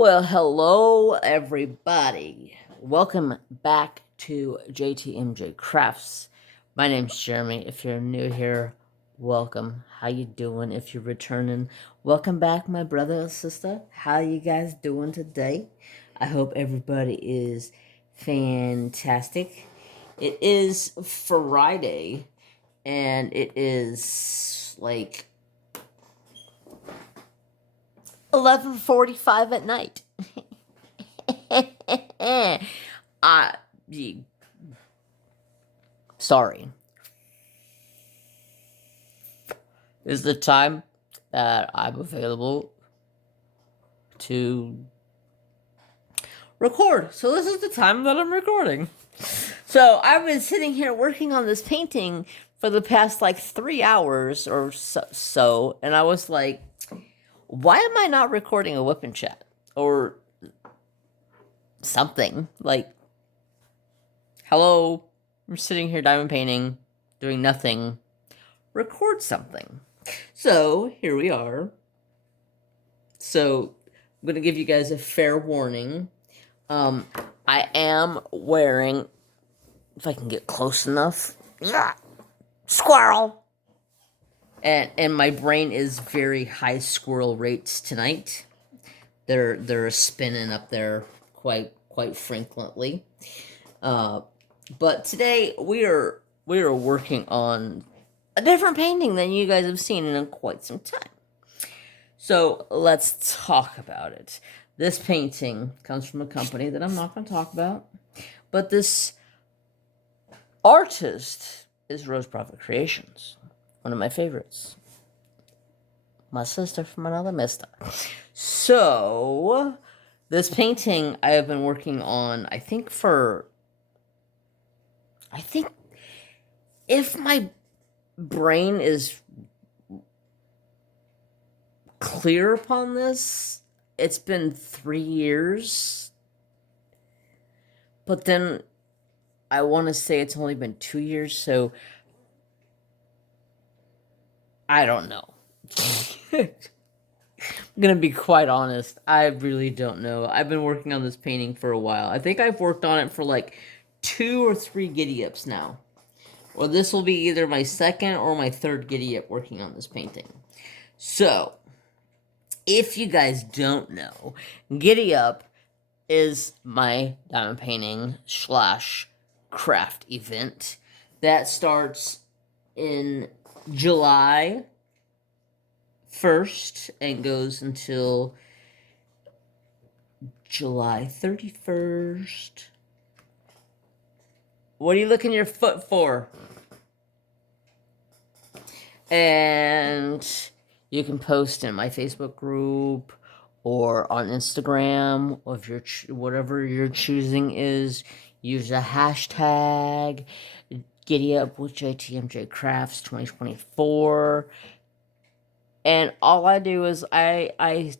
Well, hello, everybody. Welcome back to JTMJ Crafts. My name's Jeremy. If you're new here, welcome. How you doing? If you're returning, welcome back, my brother and sister. How you guys doing today? I hope everybody is fantastic. It is Friday, and it is like 11:45 at night. I sorry. Is the time that I'm available to record. So this is the time that I'm recording. So I've been sitting here working on this painting for the past like 3 hours or so, and I was like, why am I not recording a whip and chat or something? Like, hello, I'm sitting here diamond painting, doing nothing. Record something. So here we are. So I'm gonna give you guys a fair warning. I am wearing, if I can get close enough, squirrel. And my brain is very high squirrel rates tonight. They're spinning up there quite frequently. But today we are working on a different painting than you guys have seen in quite some time. So let's talk about it. This painting comes from a company that I'm not going to talk about, but this artist is Rose Prophet Creations, one of my favorites. My sister from another mister. So this painting I have been working on, I think if my brain is clear upon this, it's been 3 years. But then I want to say it's only been 2 years, so I don't know. I'm gonna be quite honest. I really don't know. I've been working on this painting for a while. I think I've worked on it for like 2 or 3 giddy ups now. Or this will be either my second or my third giddy up working on this painting. So, if you guys don't know, Giddy Up is my diamond painting / craft event that starts in July 1st and goes until July 31st. What are you looking your foot for? And you can post in my Facebook group or on Instagram, or if you're whatever you're choosing is, use a hashtag Giddy Up with JTMJ Crafts 2024. And all I do is I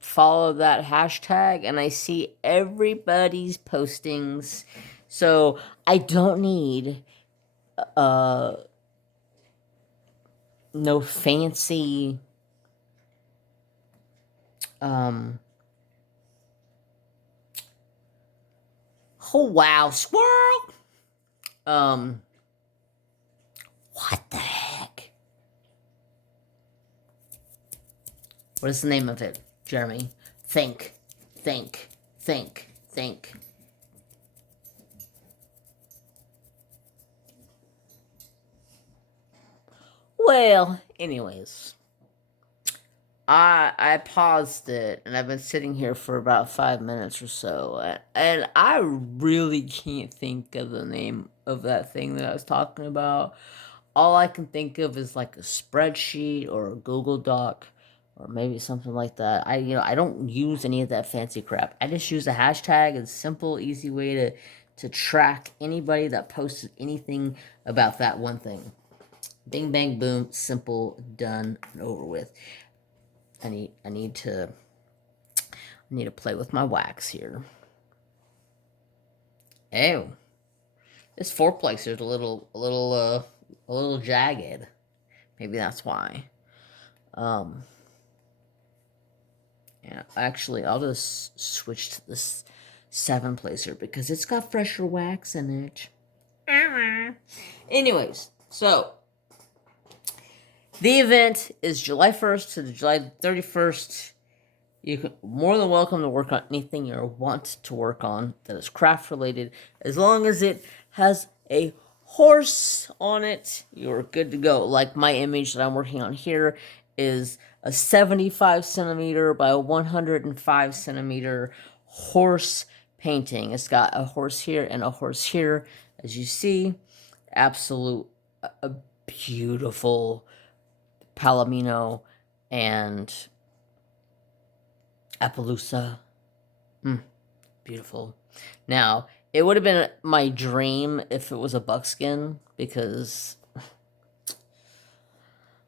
follow that hashtag and I see everybody's postings. So I don't need no fancy oh wow, squirrel. What the heck? What is the name of it, Jeremy? Think. Well, anyways, I paused it and I've been sitting here for about 5 minutes or so, and I really can't think of the name of that thing that I was talking about. All I can think of is like a spreadsheet or a Google Doc or maybe something like that. I don't use any of that fancy crap. I just use a hashtag. It's a simple, easy way to track anybody that posted anything about that one thing. Bing bang boom, simple, done and over with. I need to play with my wax here. Oh, this fourplex is a little jagged. Maybe that's why. Yeah, actually, I'll just switch to this 7 placer because it's got fresher wax in it. Anyways, so the event is July 1st to the July 31st. You're more than welcome to work on anything you want to work on that is craft related. As long as it has a horse on it, you're good to go. Like my image that I'm working on here is a 75 centimeter by 105 centimeter horse painting. It's got a horse here and a horse here, as you see. Absolute, a beautiful Palomino and Appaloosa. Beautiful. Now, it would have been my dream if it was a buckskin, because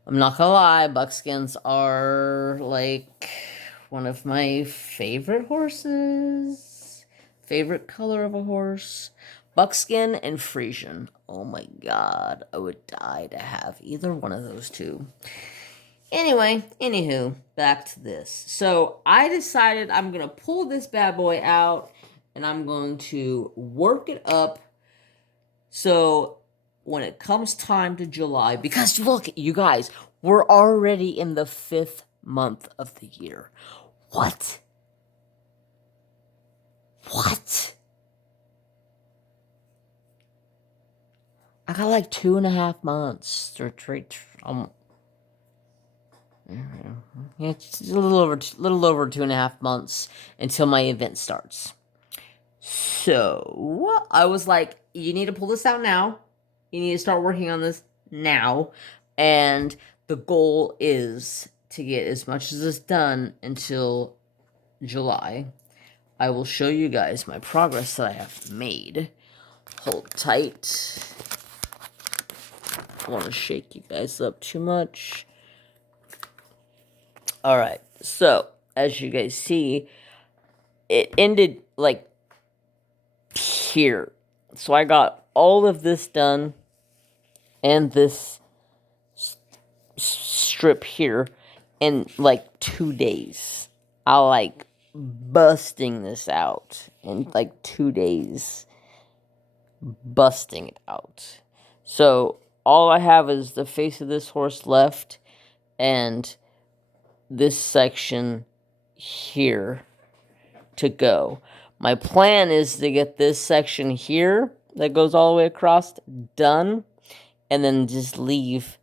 I'm not gonna lie, buckskins are like one of my favorite horses. Favorite color of a horse. Buckskin and Frisian. Oh my god, I would die to have either one of those two. Anyway, anywho, back to this. So I decided I'm going to pull this bad boy out and I'm going to work it up so when it comes time to July, because look, you guys, we're already in the 5th month of the year. What? I got like 2.5 months to treat. Yeah, it's a little over 2.5 months until my event starts. So I was like, you need to pull this out now. You need to start working on this now. And the goal is to get as much of this done until July. I will show you guys my progress that I have made. Hold tight. I don't want to shake you guys up too much. Alright, so as you guys see, it ended like here. So I got all of this done and this strip here in like 2 days. I like busting this out in like 2 days. Busting it out. So all I have is the face of this horse left and this section here to go. My plan is to get this section here that goes all the way across done and then just leave.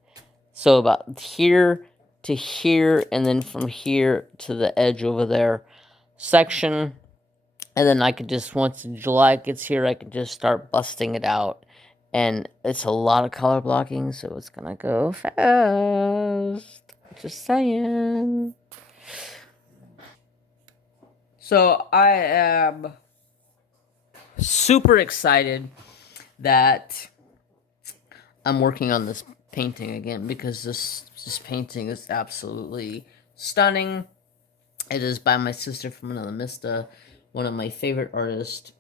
So about here to here and then from here to the edge over there section. And then I could just, once July gets here, I can just start busting it out. And it's a lot of color blocking, so it's gonna go fast. Just saying. So I am super excited that I'm working on this painting again, because this painting is absolutely stunning. It is by my sister from another Mista, one of my favorite artists.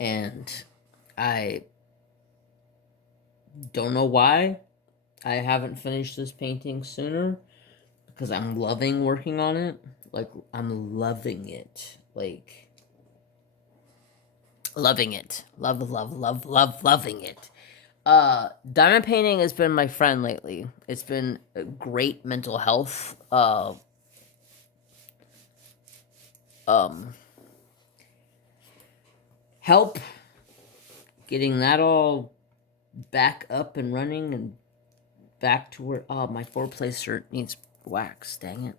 And I don't know why I haven't finished this painting sooner, because I'm loving working on it. Like, I'm loving it. Like, loving it. Loving it. Diamond painting has been my friend lately. It's been a great mental health, help getting that all back up and running and back to where, oh, my 4-placer needs wax, dang it.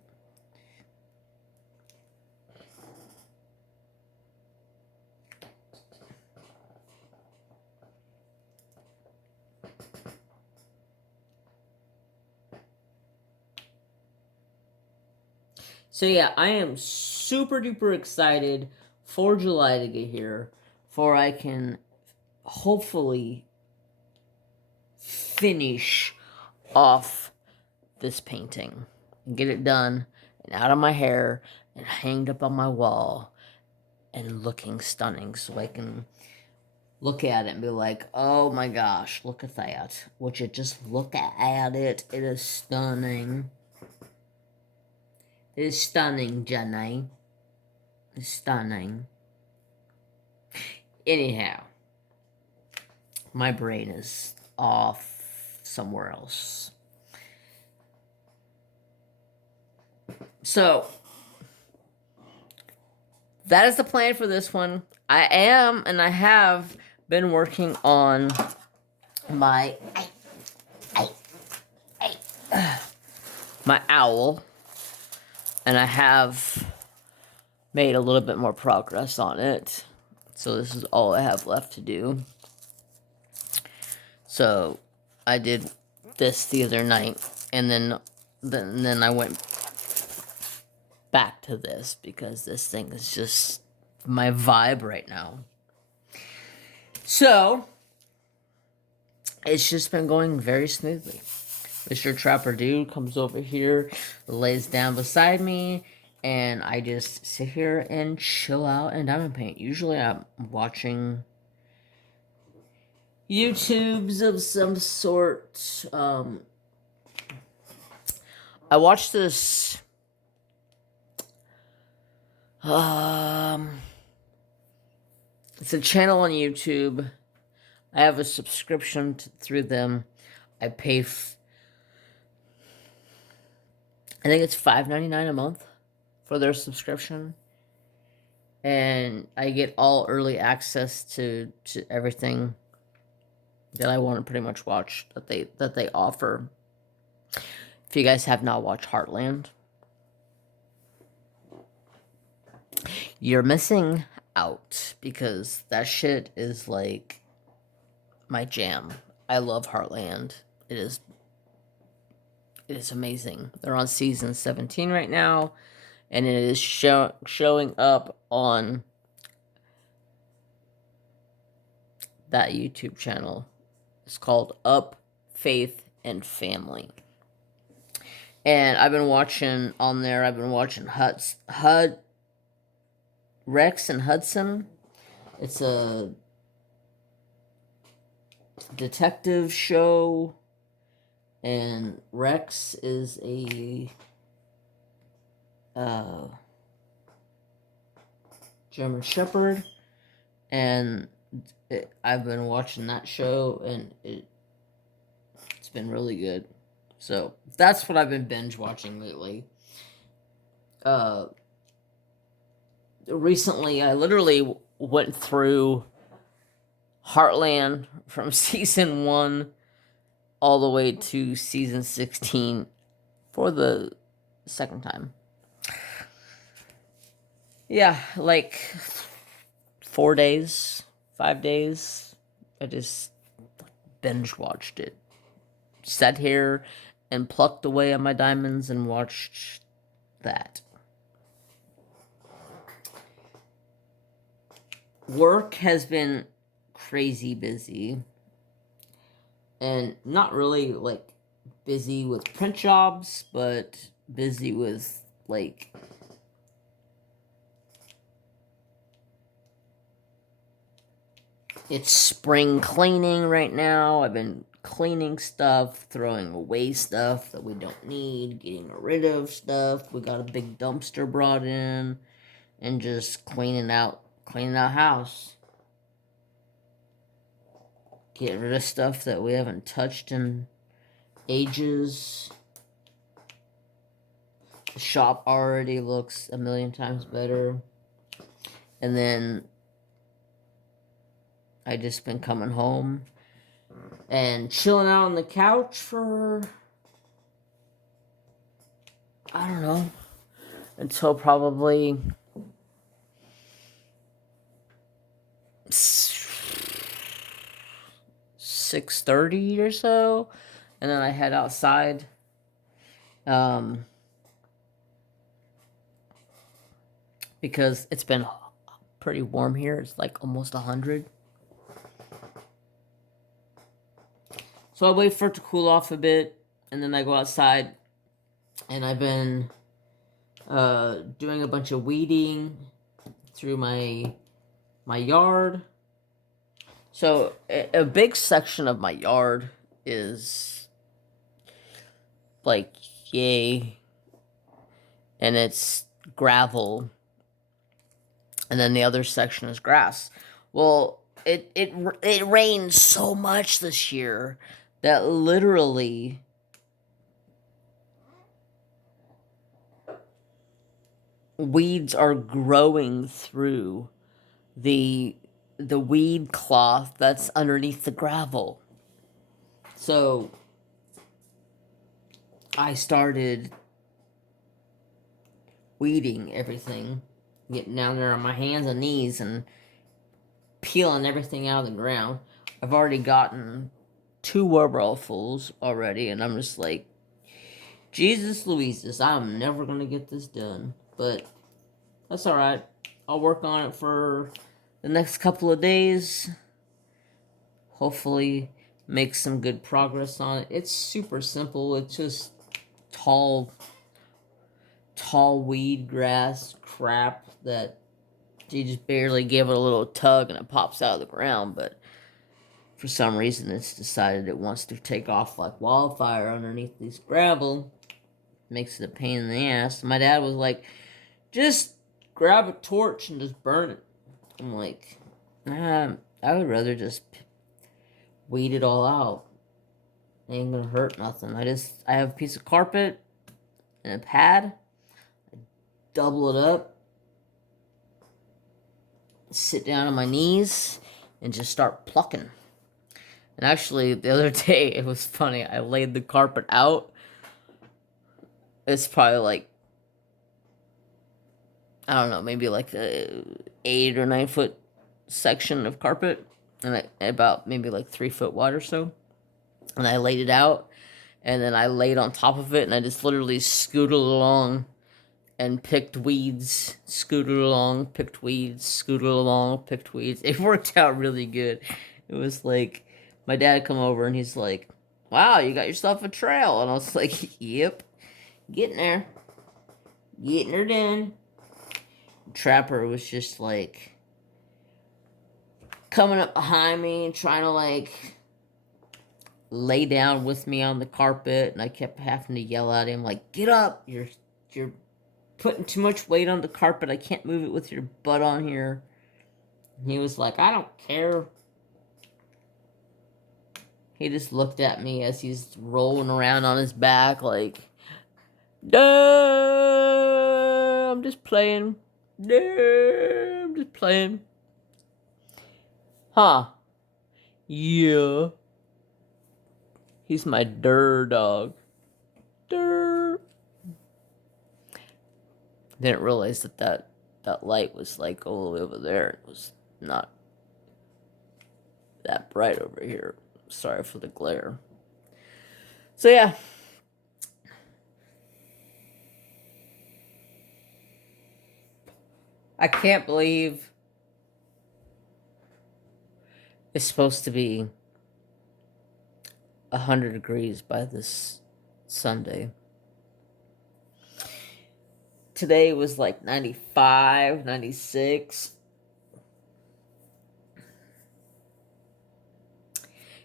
So yeah, I am super duper excited for July to get here, for I can hopefully finish off this painting and get it done and out of my hair and hanged up on my wall and looking stunning, so I can look at it and be like, oh my gosh, look at that. Would you just look at it? It is stunning. It is stunning, Jenny. It's stunning. Anyhow, my brain is off somewhere else. So, that is the plan for this one. I am, and I have been working on my my owl, and I have made a little bit more progress on it. So this is all I have left to do. So I did this the other night, and then I went back to this because this thing is just my vibe right now. So it's just been going very smoothly. Mr. Trapper Dude comes over here, lays down beside me, and I just sit here and chill out and diamond paint. Usually I'm watching YouTubes of some sort. I watched this it's a channel on YouTube. I have a subscription through them. I pay I think it's $5.99 a month for their subscription, and I get all early access to everything that I want to pretty much watch that they offer. If you guys have not watched Heartland, you're missing out, because that shit is like my jam. I love Heartland. It is amazing. They're on season 17 right now, and it is showing up on that YouTube channel. It's called Up, Faith, and Family. And I've been watching on there, Rex and Hudson. It's a detective show, and Rex is a German Shepherd, and I've been watching that show, and it's been really good. So that's what I've been binge watching lately. Recently, I literally went through Heartland from season 1 all the way to season 16 for the second time. Yeah, like 4 days, 5 days. I just binge watched it. Sat here and plucked away at my diamonds and watched that. Work has been crazy busy, and not really like busy with print jobs, but busy with like it's spring cleaning right now. I've been cleaning stuff, throwing away stuff that we don't need, getting rid of stuff. We got a big dumpster brought in, and just cleaning out house. Getting rid of stuff that we haven't touched in ages. The shop already looks a million times better. And then I just been coming home and chilling out on the couch for, I don't know, until probably 6:30 or so, and then I head outside. Because it's been pretty warm here. It's like almost 100. So I wait for it to cool off a bit, and then I go outside, and I've been doing a bunch of weeding through my yard. So a big section of my yard is like, yay, and it's gravel, and then the other section is grass. Well, it rained so much this year that literally weeds are growing through the weed cloth that's underneath the gravel. So I started weeding everything, getting down there on my hands and knees and peeling everything out of the ground. I've already gotten 2 wheelbarrowfuls already, and I'm just like, Jesus Louises, I'm never gonna get this done. But that's alright. I'll work on it for the next couple of days. Hopefully make some good progress on it. It's super simple. It's just tall weed grass crap that you just barely give it a little tug and it pops out of the ground. But for some reason it's decided it wants to take off like wildfire underneath this gravel. Makes it a pain in the ass. My dad was like, just grab a torch and just burn it. I'm like, I would rather just weed it all out. It ain't gonna hurt nothing. I have a piece of carpet and a pad. I double it up, sit down on my knees, and just start plucking. And actually, the other day, it was funny. I laid the carpet out. It's probably like, I don't know, maybe like a 8 or 9 foot section of carpet, and about maybe like 3 foot wide or so. And I laid it out, and then I laid on top of it, and I just literally scooted along and picked weeds, scooted along, picked weeds, scooted along, picked weeds. It worked out really good. It was like, my dad come over and he's like, wow, you got yourself a trail. And I was like, yep, getting there. Getting her done. Trapper was just like coming up behind me and trying to like lay down with me on the carpet, and I kept having to yell at him like, get up, you're putting too much weight on the carpet, I can't move it with your butt on here. And he was like, I don't care. He just looked at me as he's rolling around on his back like, duh, I'm just playing. Duh, I'm just playing. Huh. Yeah. He's my dog. Durr. Didn't realize that light was like all the way over there. It was not that bright over here. Sorry for the glare. So yeah. I can't believe it's supposed to be 100 degrees by this Sunday. Today was like 95, 96.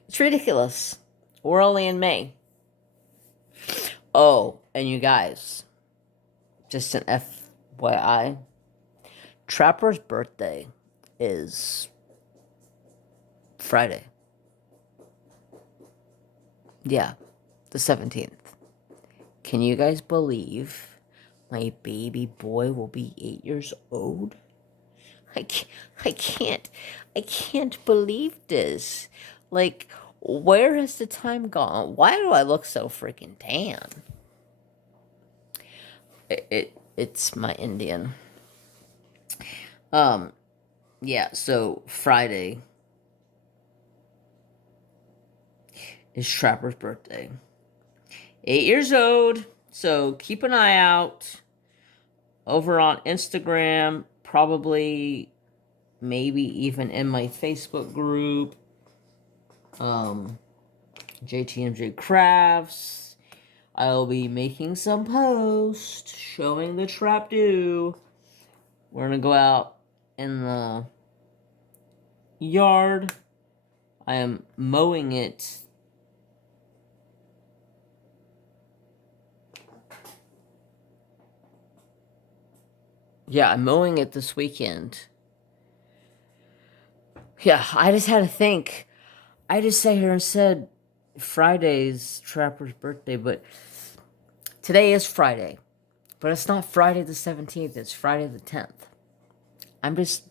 It's ridiculous. We're only in May. Oh, and you guys, just an FYI, Trapper's birthday is Friday. Yeah, the 17th. Can you guys believe my baby boy will be 8 years old? I can't believe this. Like, where has the time gone? Why do I look so freaking tan? It's my Indian. Yeah, so Friday is Trapper's birthday. 8 years old, so keep an eye out over on Instagram, probably maybe even in my Facebook group, JTMJ Crafts. I'll be making some posts showing the trap do. We're gonna go out in the yard. I am mowing it. Yeah, I'm mowing it this weekend. Yeah, I just had to think. I just sat here and said Friday's Trapper's birthday, but today is Friday. But it's not Friday the 17th, it's Friday the 10th. I'm just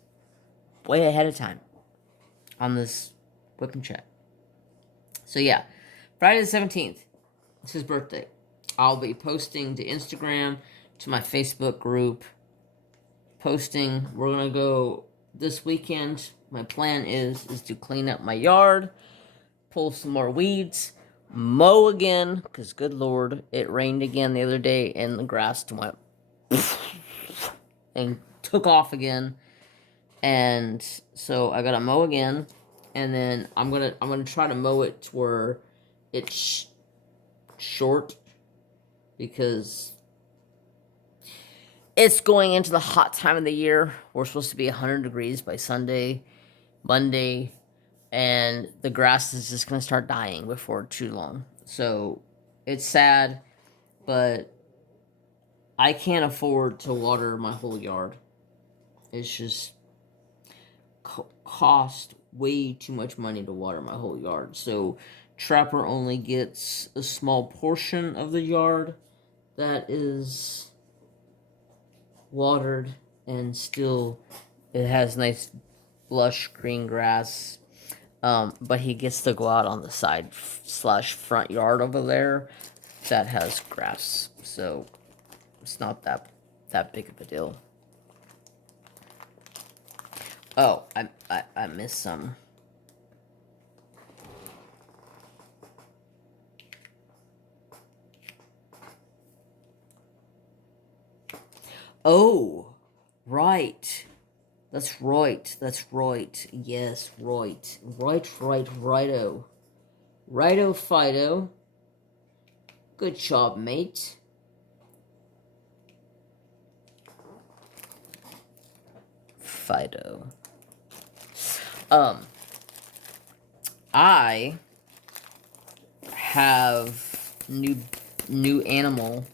way ahead of time on this whip and chat. So yeah, Friday the 17th. It's his birthday. I'll be posting to Instagram, to my Facebook group. We're gonna go this weekend. My plan is to clean up my yard, pull some more weeds, mow again, because good lord, it rained again the other day and the grass went and took off again. And so I gotta mow again, and then I'm gonna try to mow it to where it's short, because it's going into the hot time of the year. We're supposed to be 100 degrees by Monday, and the grass is just gonna start dying before too long. So it's sad, but I can't afford to water my whole yard. It's just cost way too much money to water my whole yard. So Trapper only gets a small portion of the yard that is watered, and still it has nice lush green grass. But he gets to go out on the side slash front yard over there that has grass. So it's not that big of a deal. Oh, I missed some. Oh, right. That's right. That's right. Yes, right. Righto. Righto, Fido. Good job, mate. Fido. I have new animals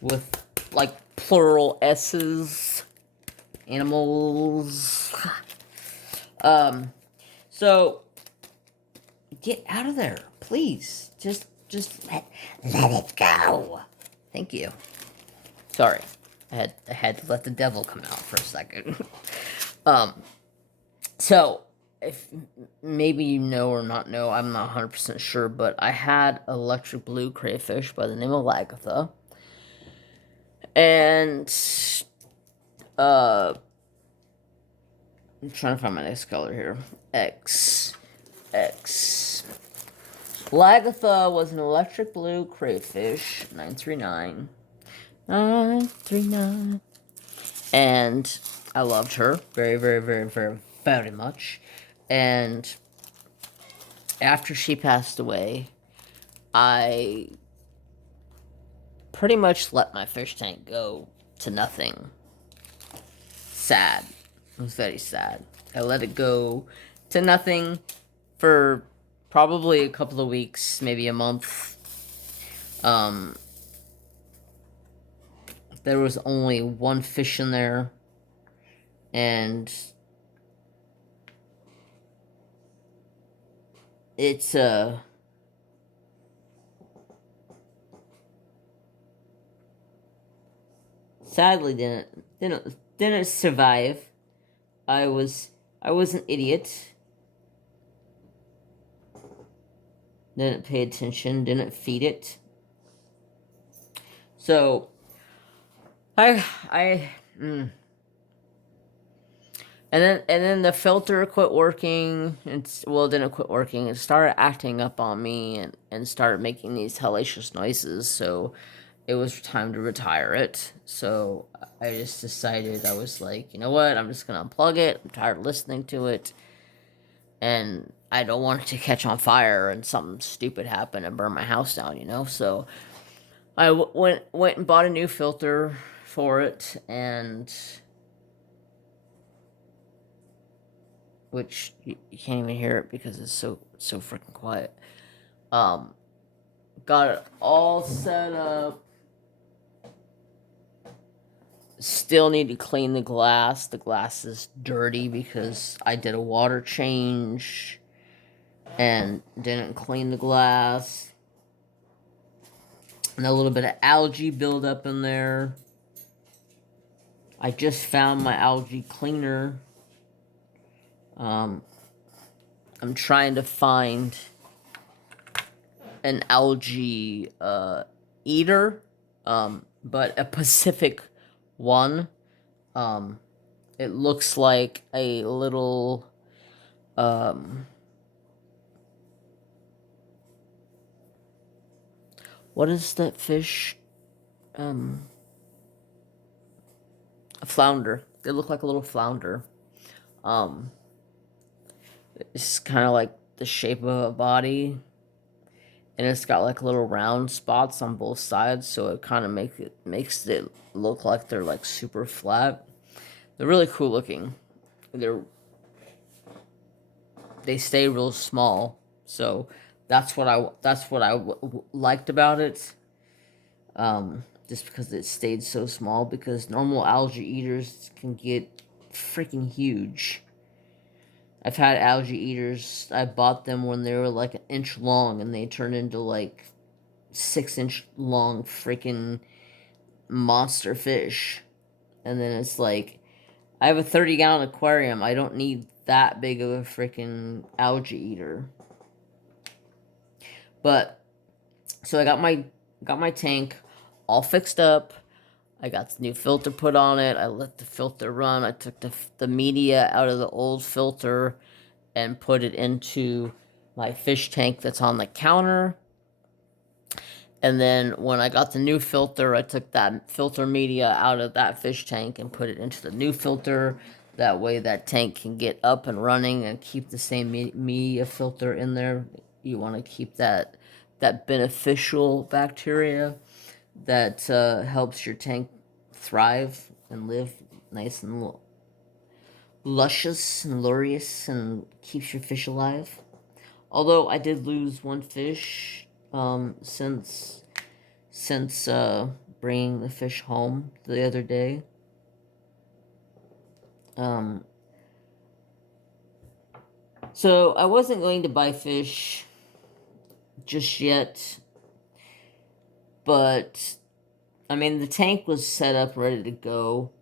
with like plural S's. Animals. So get out of there, please. Just let it go. Thank you. Sorry. I had to let the devil come out for a second. So if maybe you know or not know, I'm not 100% sure, but I had electric blue crayfish by the name of Lagatha. And I'm trying to find my next color here. X. Lagatha was an electric blue crayfish, 939. 939. And I loved her very much. And after she passed away, I pretty much let my fish tank go to nothing. Sad. It was very sad. I let it go to nothing for probably a couple of weeks, maybe a month. There was only one fish in there, and it's sadly didn't survive. I was an idiot. Didn't pay attention, didn't feed it. So and then the filter quit working. It didn't quit working. It started acting up on me, and started making these hellacious noises. So it was time to retire it. So I just decided, I was like, you know what? I'm just gonna unplug it. I'm tired of listening to it, and I don't want it to catch on fire and something stupid happen and burn my house down. So I went and bought a new filter for it, and which you can't even hear it because it's so freaking quiet. Got it all set up. Still need to clean the glass. The glass is dirty because I did a water change and didn't clean the glass. And a little bit of algae buildup in there. I just found my algae cleaner. I'm trying to find an algae eater, but a Pacific one. It looks like a little what is that fish? A flounder. They look like a little flounder. It's kind of like the shape of a body, and it's got like little round spots on both sides, so it kind of makes it look like they're like super flat. They're really cool looking. They stay real small, so that's what I liked about it. Just because it stayed so small, because normal algae eaters can get freaking huge. I've had algae eaters. I bought them when they were like an inch long, and they turned into like 6-inch long freaking monster fish. And then it's like, I have a 30-gallon aquarium. I don't need that big of a freaking algae eater. But so I got my tank all fixed up. I got the new filter put on it. I let the filter run. I took the media out of the old filter and put it into my fish tank that's on the counter. And then when I got the new filter, I took that filter media out of that fish tank and put it into the new filter. That way that tank can get up and running and keep the same media filter in there. You want to keep that beneficial bacteria that helps your tank thrive and live nice and luscious and luxurious and keeps your fish alive. Although I did lose one fish since bringing the fish home the other day. So I wasn't going to buy fish just yet, but I mean the tank was set up ready to go.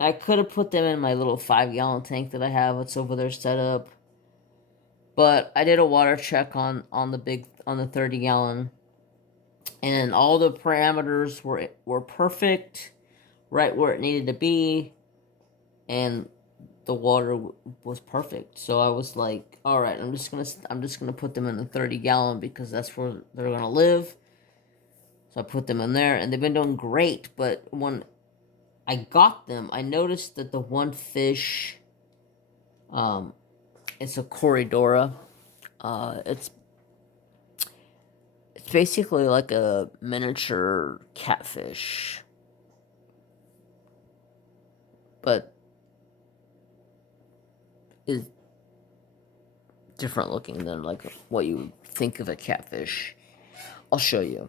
I could have put them in my little 5-gallon tank that I have. It's over there set up. But I did a water check on the 30-gallon, and all the parameters were perfect, right where it needed to be, and the water was perfect. So I was like, all right, I'm just gonna put them in the 30-gallon because that's where they're gonna live. So I put them in there, and they've been doing great. But when I got them, I noticed that the one fish, it's a Corydoras. It's basically like a miniature catfish, but is different looking than like what you would think of a catfish. I'll show you.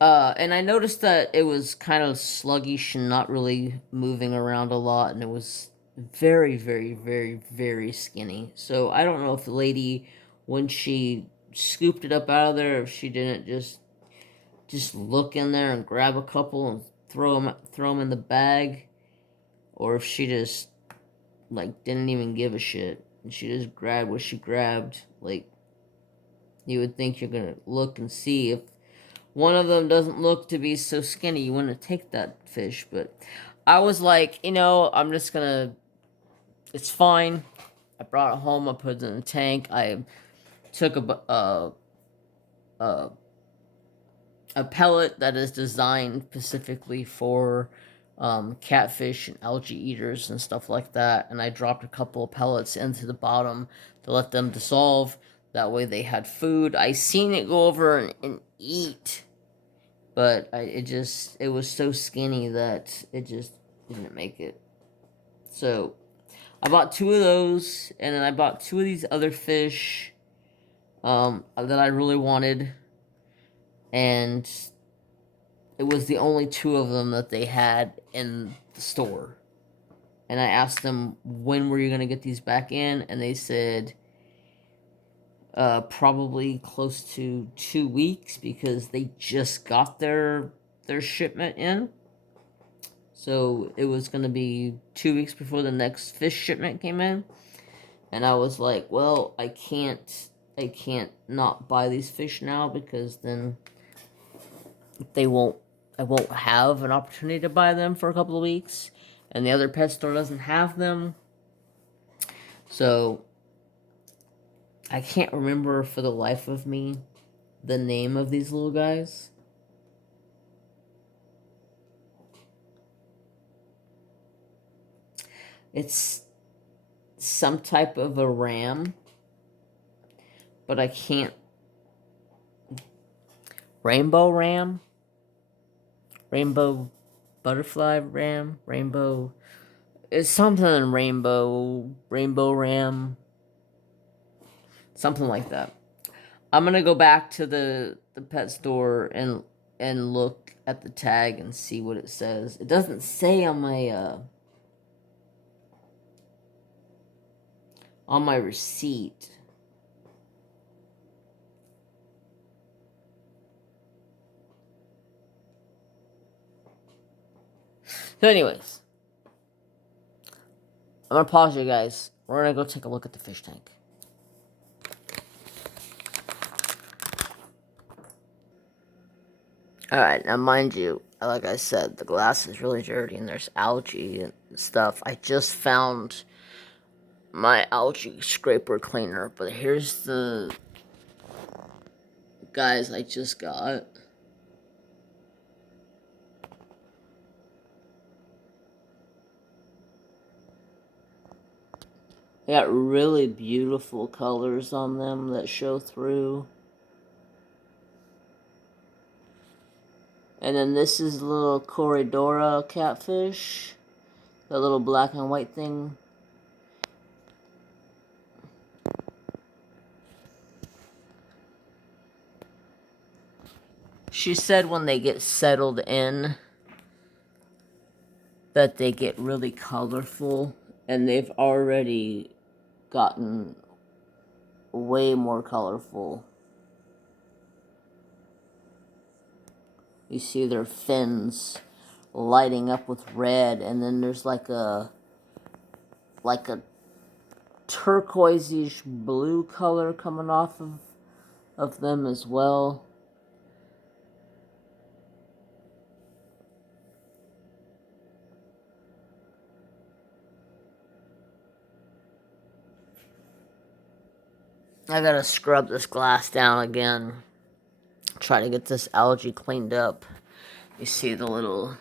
And I noticed that it was kind of sluggish and not really moving around a lot, and it was very, very, very, very skinny. So I don't know if the lady, when she scooped it up out of there, if she didn't just look in there and grab a couple and throw them in the bag, or if she just like didn't even give a shit and she just grabbed what she grabbed. Like, you would think you're gonna look and see if one of them doesn't look to be so skinny, you want to take that fish. But I was like, I'm just gonna, it's fine. I brought it home. I put it in the tank. I took a pellet that is designed specifically for catfish and algae eaters and stuff like that, and I dropped a couple of pellets into the bottom to let them dissolve. That way they had food. I seen it go over and eat, but it was so skinny that it just didn't make it. So I bought 2 of those, and then I bought 2 of these other fish that I really wanted, and it was the only two of them that they had in the store. And I asked them, when were you going to get these back in? And they said, probably close to 2 weeks, because they just got their shipment in. So it was going to be 2 weeks before the next fish shipment came in. And I was like, well, I can't not buy these fish now, because then I won't have an opportunity to buy them for a couple of weeks, and the other pet store doesn't have them. So I can't remember for the life of me the name of these little guys. It's some type of a ram, but I can't. Rainbow ram? Rainbow butterfly ram? Rainbow. It's something rainbow ram. Something like that. I'm gonna go back to the pet store and look at the tag and see what it says. It doesn't say on my receipt. So anyways, I'm gonna pause you guys. We're gonna go take a look at the fish tank. Alright, now mind you, like I said, the glass is really dirty and there's algae and stuff. I just found my algae scraper cleaner, but here's the guys I just got. They got really beautiful colors on them that show through. And then this is a little Corydoras catfish. The little black and white thing. She said when they get settled in that they get really colorful. And they've already gotten way more colorful. You see their fins lighting up with red, and then there's like a turquoise-ish blue color coming off of them as well. I gotta scrub this glass down again. Try to get this algae cleaned up. You see the little...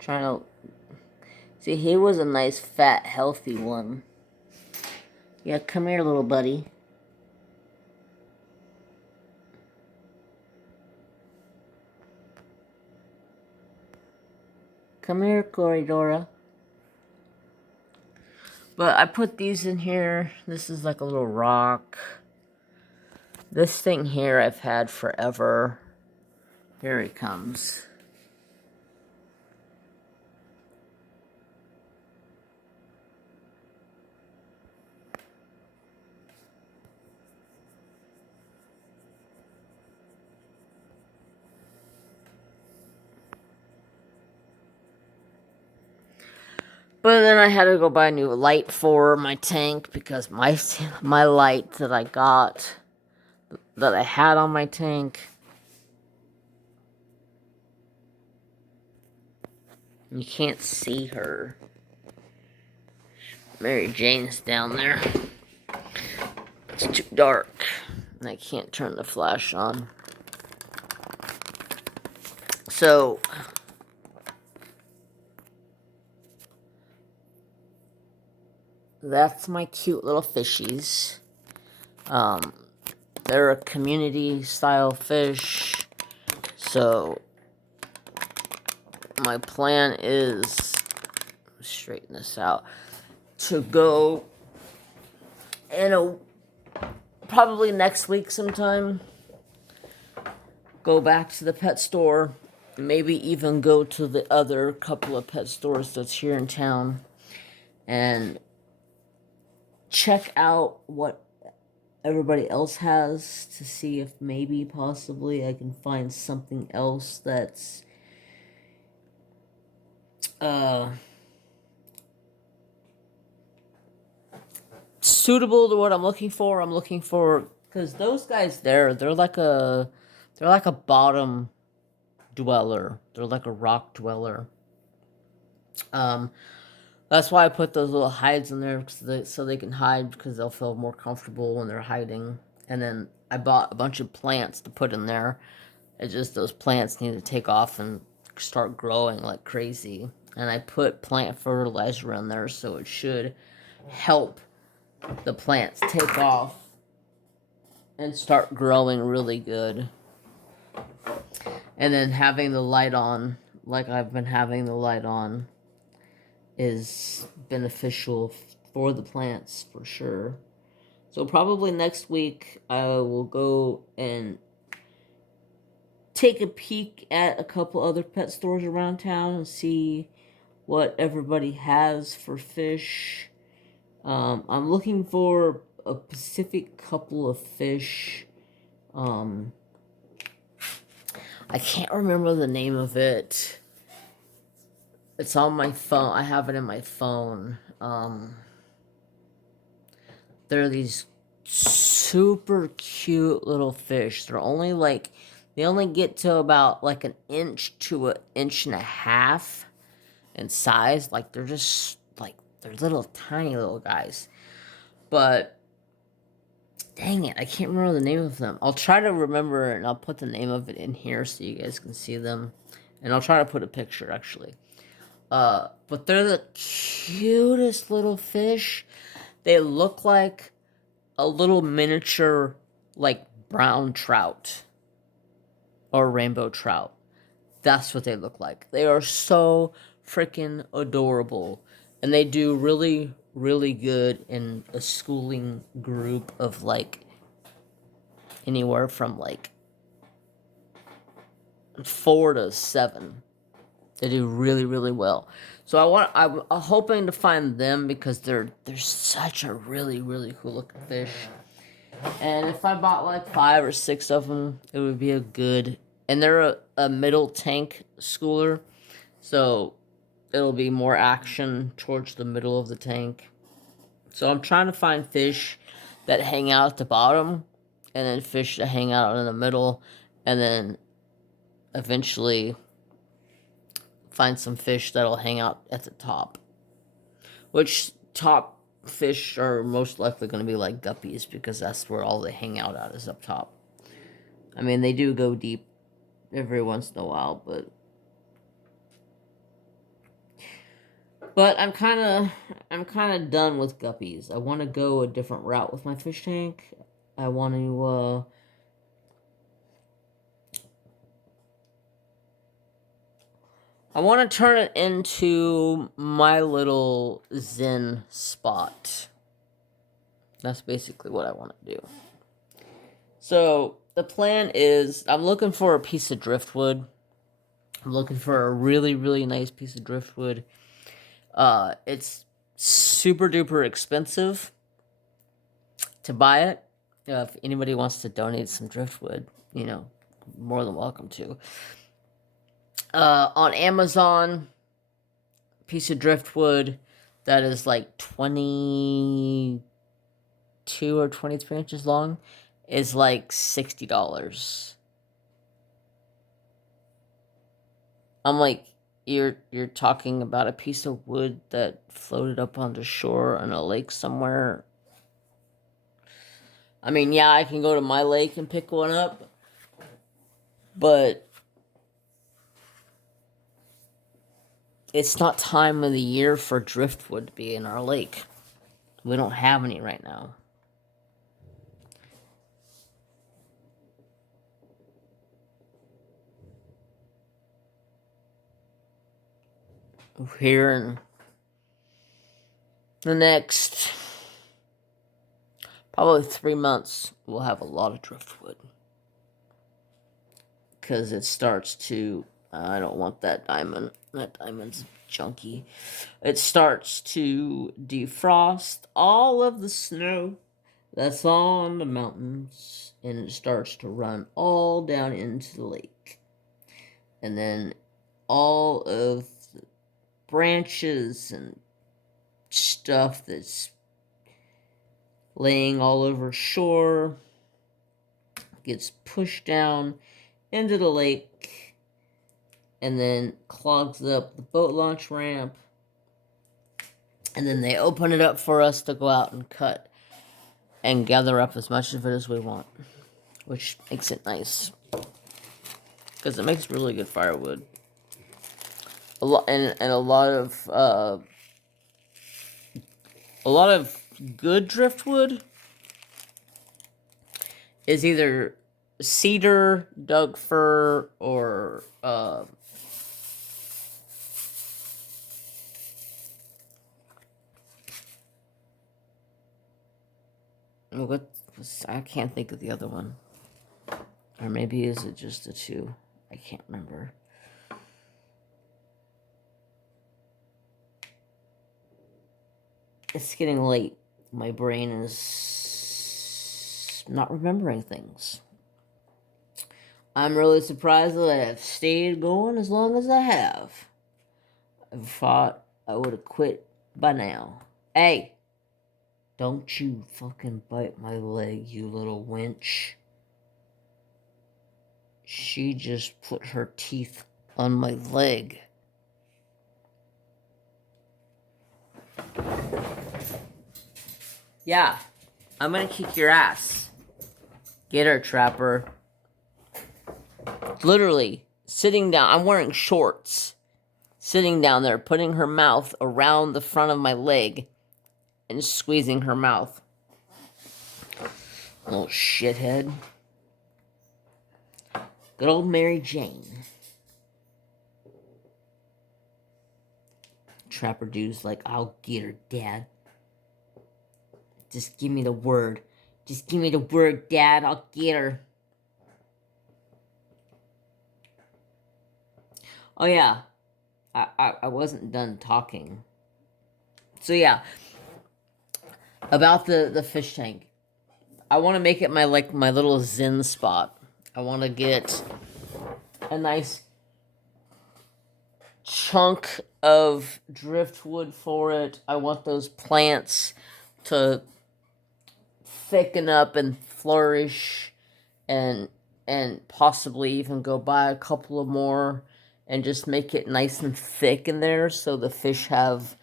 Trying to... See, he was a nice, fat, healthy one. Yeah, come here, little buddy. Come here, Corydoras. But I put these in here. This is like a little rock. This thing here I've had forever. Here he comes. But then I had to go buy a new light for my tank, because my light that I got, that I had on my tank, you can't see her. Mary Jane's down there. It's too dark, and I can't turn the flash on. So... that's my cute little fishies. They're a community style fish. So my plan is, straighten this out, to go in probably next week sometime. go back to the pet store, maybe even go to the other couple of pet stores that's here in town and check out what everybody else has to see if maybe possibly I can find something else that's suitable to what I'm looking for. I'm looking for, because those guys there, they're like a bottom dweller. They're like a rock dweller. That's why I put those little hides in there so they can hide, because they'll feel more comfortable when they're hiding. And then I bought a bunch of plants to put in there. It's just those plants need to take off and start growing like crazy. And I put plant fertilizer in there, so it should help the plants take off and start growing really good. And then having the light on, like I've been having the light on, is beneficial for the plants for sure. So probably next week I will go and take a peek at a couple other pet stores around town and see what everybody has for fish. I'm looking for a specific couple of fish. I can't remember the name of it. It's on my phone. I have it in my phone. They're these super cute little fish. They're only like, they only get to about like an inch to an inch and a half in size. Like they're just like, they're little tiny little guys. But dang it, I can't remember the name of them. I'll try to remember it and I'll put the name of it in here so you guys can see them. And I'll try to put a picture actually. But they're the cutest little fish. They look like a little miniature, like brown trout or rainbow trout. That's what they look like. They are so freaking adorable. And they do really, really good in a schooling group of like anywhere from like 4 to 7. They do really, really well. So I'm hoping to find them because they're such a really, really cool looking fish. And if I bought like 5 or 6 of them, it would be a good. And they're a middle tank schooler, so it'll be more action towards the middle of the tank. So I'm trying to find fish that hang out at the bottom, and then fish that hang out in the middle, and then eventually find some fish that'll hang out at the top. Which top fish are most likely going to be like guppies, because that's where all they hang out at, is up top. I mean, they do go deep every once in a while, but I'm kind of done with guppies. I want to go a different route with my fish tank. I want to turn it into my little zen spot. That's basically what I want to do. So the plan is, I'm looking for a piece of driftwood. I'm looking for a really, really nice piece of driftwood. It's super duper expensive to buy it. If anybody wants to donate some driftwood, more than welcome to. On Amazon, piece of driftwood that is like 22 or 23 inches long is like $60. I'm like, you're talking about a piece of wood that floated up on the shore on a lake somewhere. I mean, yeah, I can go to my lake and pick one up, but it's not time of the year for driftwood to be in our lake. We don't have any right now. Here in the next probably 3 months, we'll have a lot of driftwood. because it starts to. I don't want that diamond. That diamond's junky. It starts to defrost all of the snow that's on the mountains, and it starts to run all down into the lake. And then all of the branches and stuff that's laying all over shore gets pushed down into the lake and then clogs up the boat launch ramp. And then they open it up for us to go out and cut and gather up as much of it as we want, which makes it nice because it makes really good firewood. A lot of good driftwood is either cedar, Doug fir, or I can't think of the other one. Or maybe is it just the two? I can't remember. It's getting late. My brain is not remembering things. I'm really surprised that I've stayed going as long as I have. I thought I would have quit by now. Hey! Don't you fucking bite my leg, you little wench. She just put her teeth on my leg. Yeah, I'm gonna kick your ass. Get her, Trapper. Literally, sitting down, I'm wearing shorts. Sitting down there, putting her mouth around the front of my leg and squeezing her mouth. Little shithead. Good old Mary Jane. Trapper Dude's like, I'll get her, Dad. Just give me the word. Just give me the word, Dad. I'll get her. Oh, yeah. I wasn't done talking. So, yeah. About the fish tank. I want to make it my little zen spot. I want to get a nice chunk of driftwood for it. I want those plants to thicken up and flourish and possibly even go buy a couple of more and just make it nice and thick in there so the fish have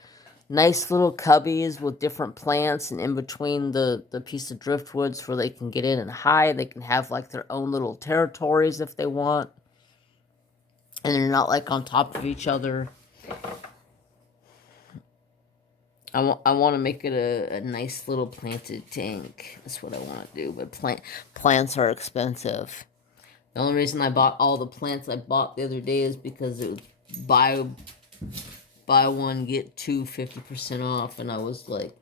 nice little cubbies with different plants, and in between the piece of driftwoods where they can get in and hide. They can have like their own little territories if they want, and they're not like on top of each other. I want to make it a nice little planted tank. That's what I want to do. But plants are expensive. The only reason I bought all the plants I bought the other day is because it was buy one, get two, 50% off. And I was like,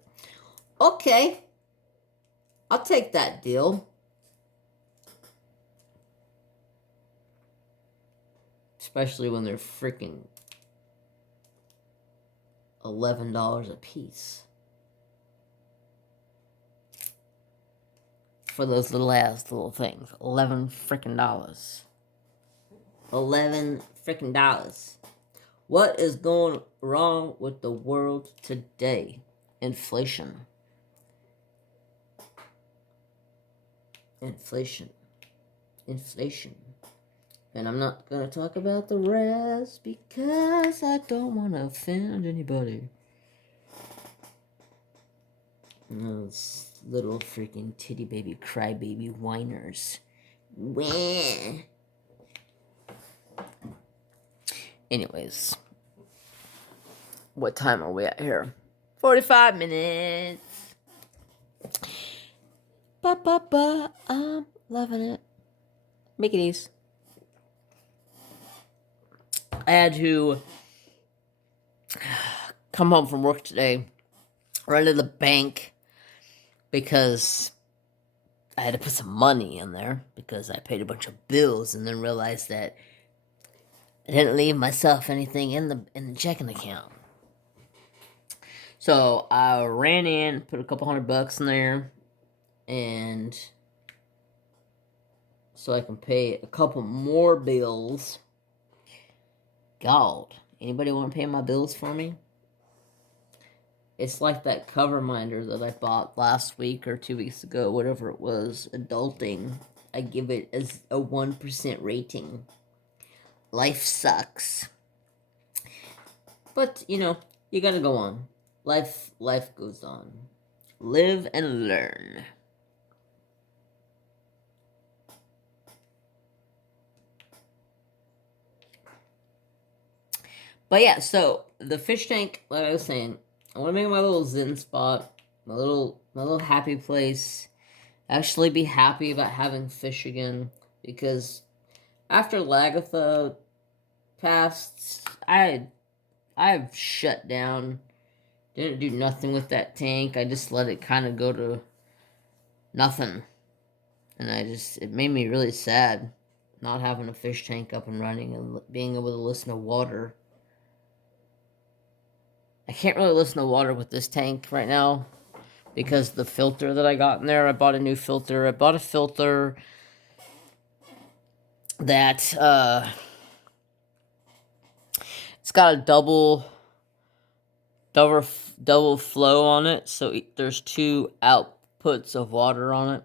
okay, I'll take that deal. Especially when they're freaking $11 a piece. For those little things. $11 freaking dollars. $11 freaking dollars. What is going wrong with the world today? Inflation. Inflation. And I'm not going to talk about the rest because I don't want to offend anybody. Those little freaking titty baby crybaby whiners. Wah. Anyways, what time are we at here? 45 minutes. I'm loving it. Make it easy. I had to come home from work today, run to the bank because I had to put some money in there because I paid a bunch of bills and then realized that I didn't leave myself anything in the checking account. So I ran in, put a couple $100 in there, and so I can pay a couple more bills. God, anybody want to pay my bills for me? It's like that cover minder that I bought last week or 2 weeks ago, whatever it was, adulting. I give it as a 1% rating. Life sucks. But, you gotta go on. Life goes on. Live and learn. But yeah, so the fish tank, like I was saying, I want to make my little zen spot, my little happy place. Actually, be happy about having fish again, because after Lagatha passed, I've shut down. Didn't do nothing with that tank. I just let it kind of go to nothing, and it made me really sad not having a fish tank up and running and being able to listen to water. I can't really listen to water with this tank right now because the filter that I got in there, I bought a new filter. I bought a filter that it's got a double flow on it, so there's two outputs of water on it.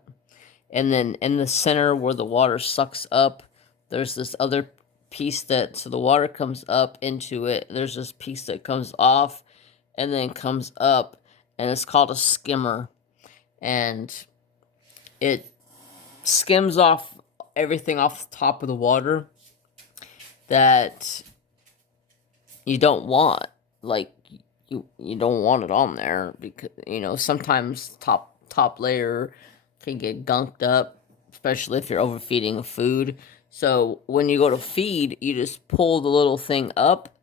And then in the center where the water sucks up, there's this other piece so the water comes up into it. There's this piece that comes off and then comes up, and it's called a skimmer. And it skims off everything off the top of the water that you don't want. Like, you don't want it on there because, sometimes top layer can get gunked up, especially if you're overfeeding food. So when you go to feed, you just pull the little thing up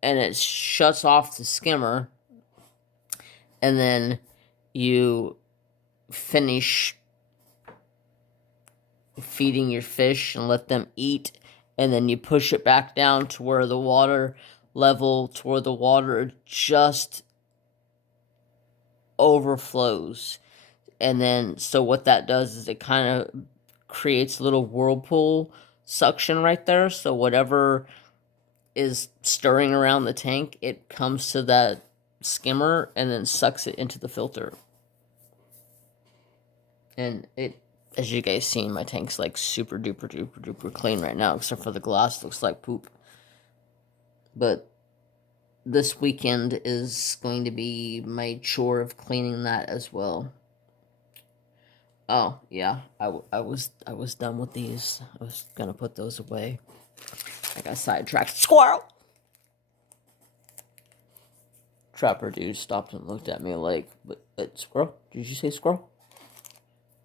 and it shuts off the skimmer, and then you finish feeding your fish and let them eat, and then you push it back down to where the water level, to where the water just overflows. And then, so what that does is it kind of creates a little whirlpool suction right there. So whatever is stirring around the tank, it comes to that skimmer and then sucks it into the filter. And it, as you guys seen, my tank's like super duper clean right now, except for the glass looks like poop. But this weekend is going to be my chore of cleaning that as well. Oh yeah, I was done with these. I was gonna put those away. I got sidetracked. Squirrel! Trapper dude stopped and looked at me like, but squirrel? Did you say squirrel?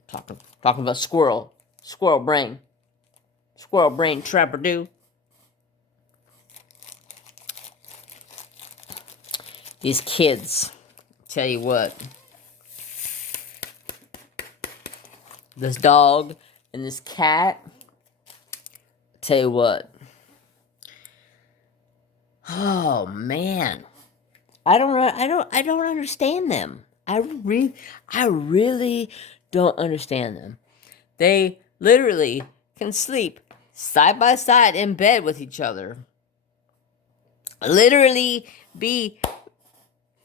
Talking about squirrel. Squirrel brain. Squirrel brain trapper dude. These kids, tell you what. This dog and this cat, tell you what. Oh man, I don't understand them. I really don't understand them. They literally can sleep side by side in bed with each other. Literally be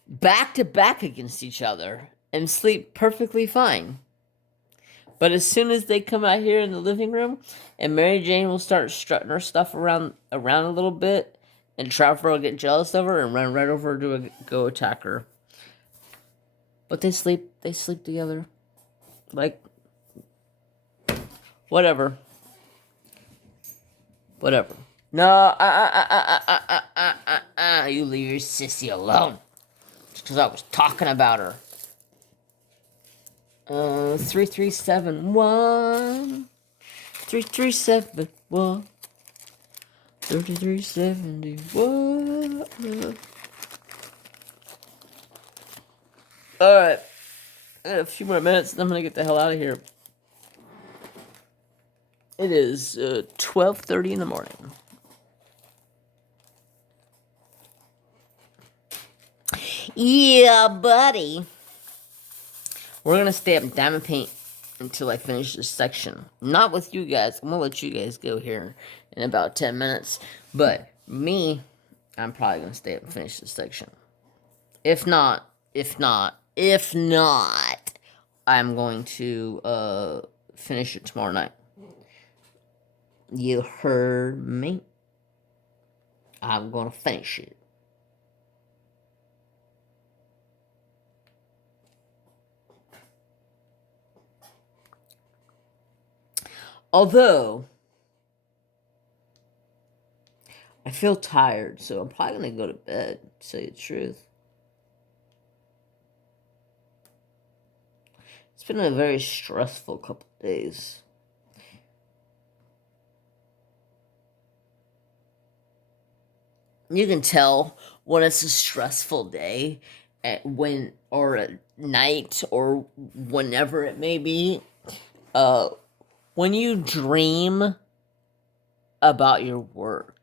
back to back against each other and sleep perfectly fine. But as soon as they come out here in the living room, and Mary Jane will start strutting her stuff around a little bit, and Trapper will get jealous of her and run right over to go attack her. But they sleep together. Like, whatever. No, you leave your sissy alone. Just because I was talking about her. 3371. 3371. 3371. Alright. I got a few more minutes and I'm gonna get the hell out of here. It is 12:30 in the morning. Yeah, buddy. We're gonna stay up in Diamond Paint until I finish this section. Not with you guys. I'm gonna let you guys go here in about 10 minutes. But me, I'm probably gonna stay up and finish this section. If not, I'm going to finish it tomorrow night. You heard me. I'm gonna finish it. Although, I feel tired, so I'm probably gonna go to bed, to tell you the truth. It's been a very stressful couple of days. You can tell when it's a stressful day, or a night, or whenever it may be. When you dream about your work,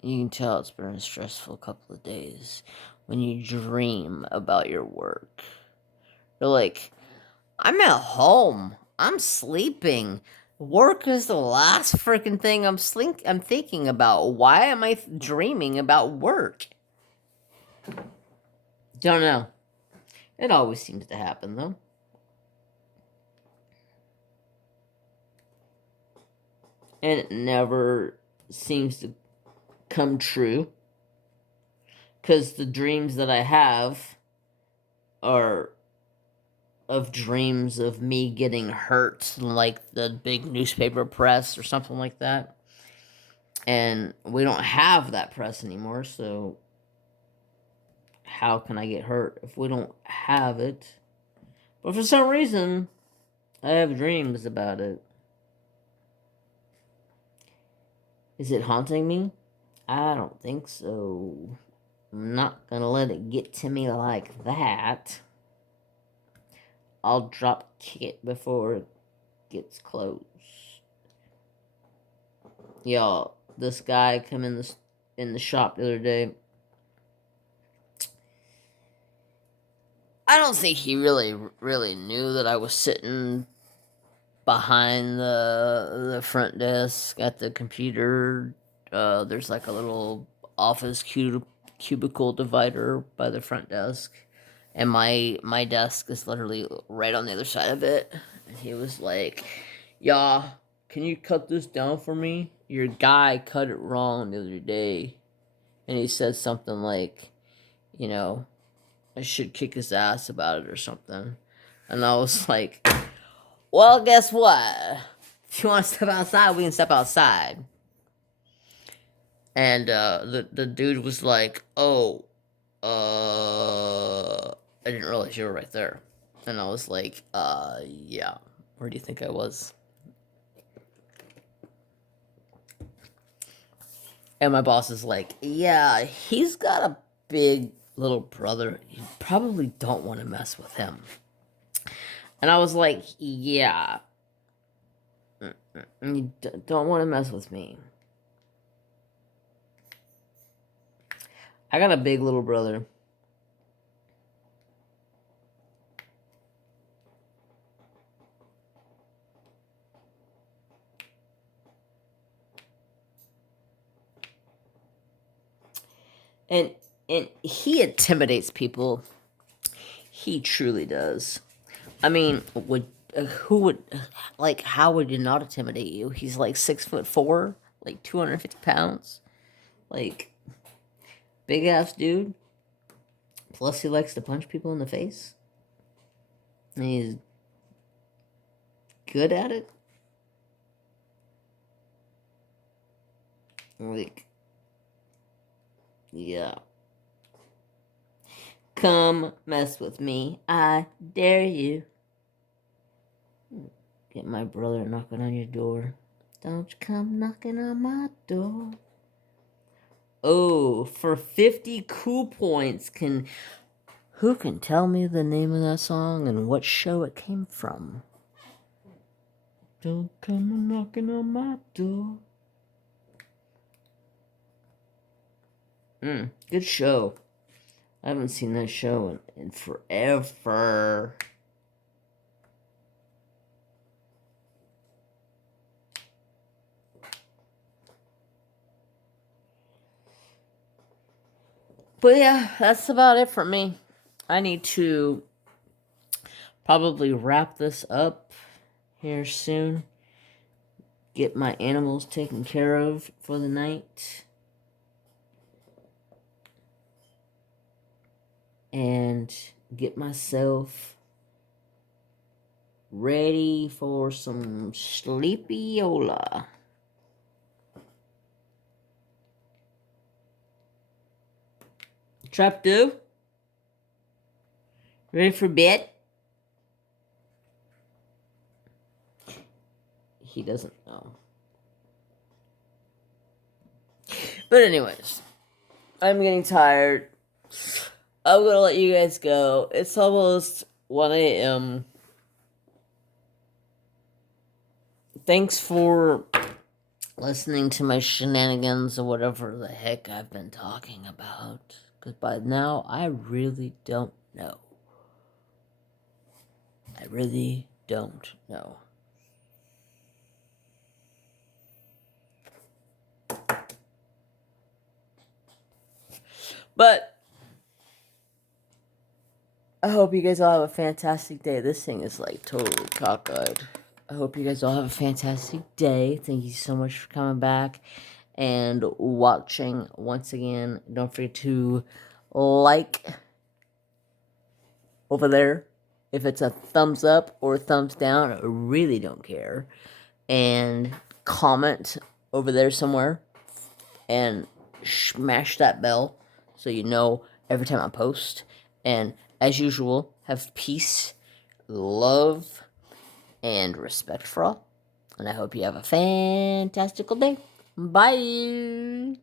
you can tell it's been a stressful couple of days. When you dream about your work, you're like, I'm at home. I'm sleeping. Work is the last freaking thing I'm thinking about. Why am I dreaming about work? Don't know. It always seems to happen, though. And it never seems to come true. Because the dreams that I have are of dreams of me getting hurt, like the big newspaper press or something like that. And we don't have that press anymore, so how can I get hurt if we don't have it? But for some reason, I have dreams about it. Is it haunting me? I don't think so. I'm not gonna let it get to me like that. I'll drop kick it before it gets close. Y'all, this guy come in the shop the other day. I don't think he really knew that I was sitting behind the front desk at the computer. There's like a little office cubicle divider by the front desk, and my desk is literally right on the other side of it. And he was like, "Yeah, can you cut this down for me? Your guy cut it wrong the other day," and he said something like, you know, I should kick his ass about it or something. And I was like, well, guess what? If you want to step outside, we can step outside. And the dude was like, oh, I didn't realize you were right there. And I was like, yeah. Where do you think I was? And my boss is like, yeah, he's got a big little brother. You probably don't want to mess with him. And I was like, yeah. You don't want to mess with me. I got a big little brother. And he intimidates people. He truly does. I mean, who would like? How would you not intimidate you? He's like 6'4", like 250 pounds, like big ass dude. Plus, he likes to punch people in the face. And he's good at it. Like, yeah. Come mess with me, I dare you. Get my brother knocking on your door. Don't you come knocking on my door. Oh, for 50 cool points, who can tell me the name of that song and what show it came from? Don't come knocking on my door. Good show. I haven't seen that show in forever. But yeah, that's about it for me. I need to probably wrap this up here soon. Get my animals taken care of for the night. And get myself ready for some sleepiola. Trapdo? Ready for bed? He doesn't know. But anyways, I'm getting tired. I'm gonna let you guys go. It's almost 1 a.m. Thanks for listening to my shenanigans or whatever the heck I've been talking about. Because by now, I really don't know. I really don't know. But I hope you guys all have a fantastic day. This thing is like totally cockeyed. I hope you guys all have a fantastic day. Thank you so much for coming back and watching once again. Don't forget to like over there. If it's a thumbs up or a thumbs down, I really don't care. And comment over there somewhere. And smash that bell so you know every time I post. And as usual, have peace, love, and respect for all. And I hope you have a fantastical day. Bye.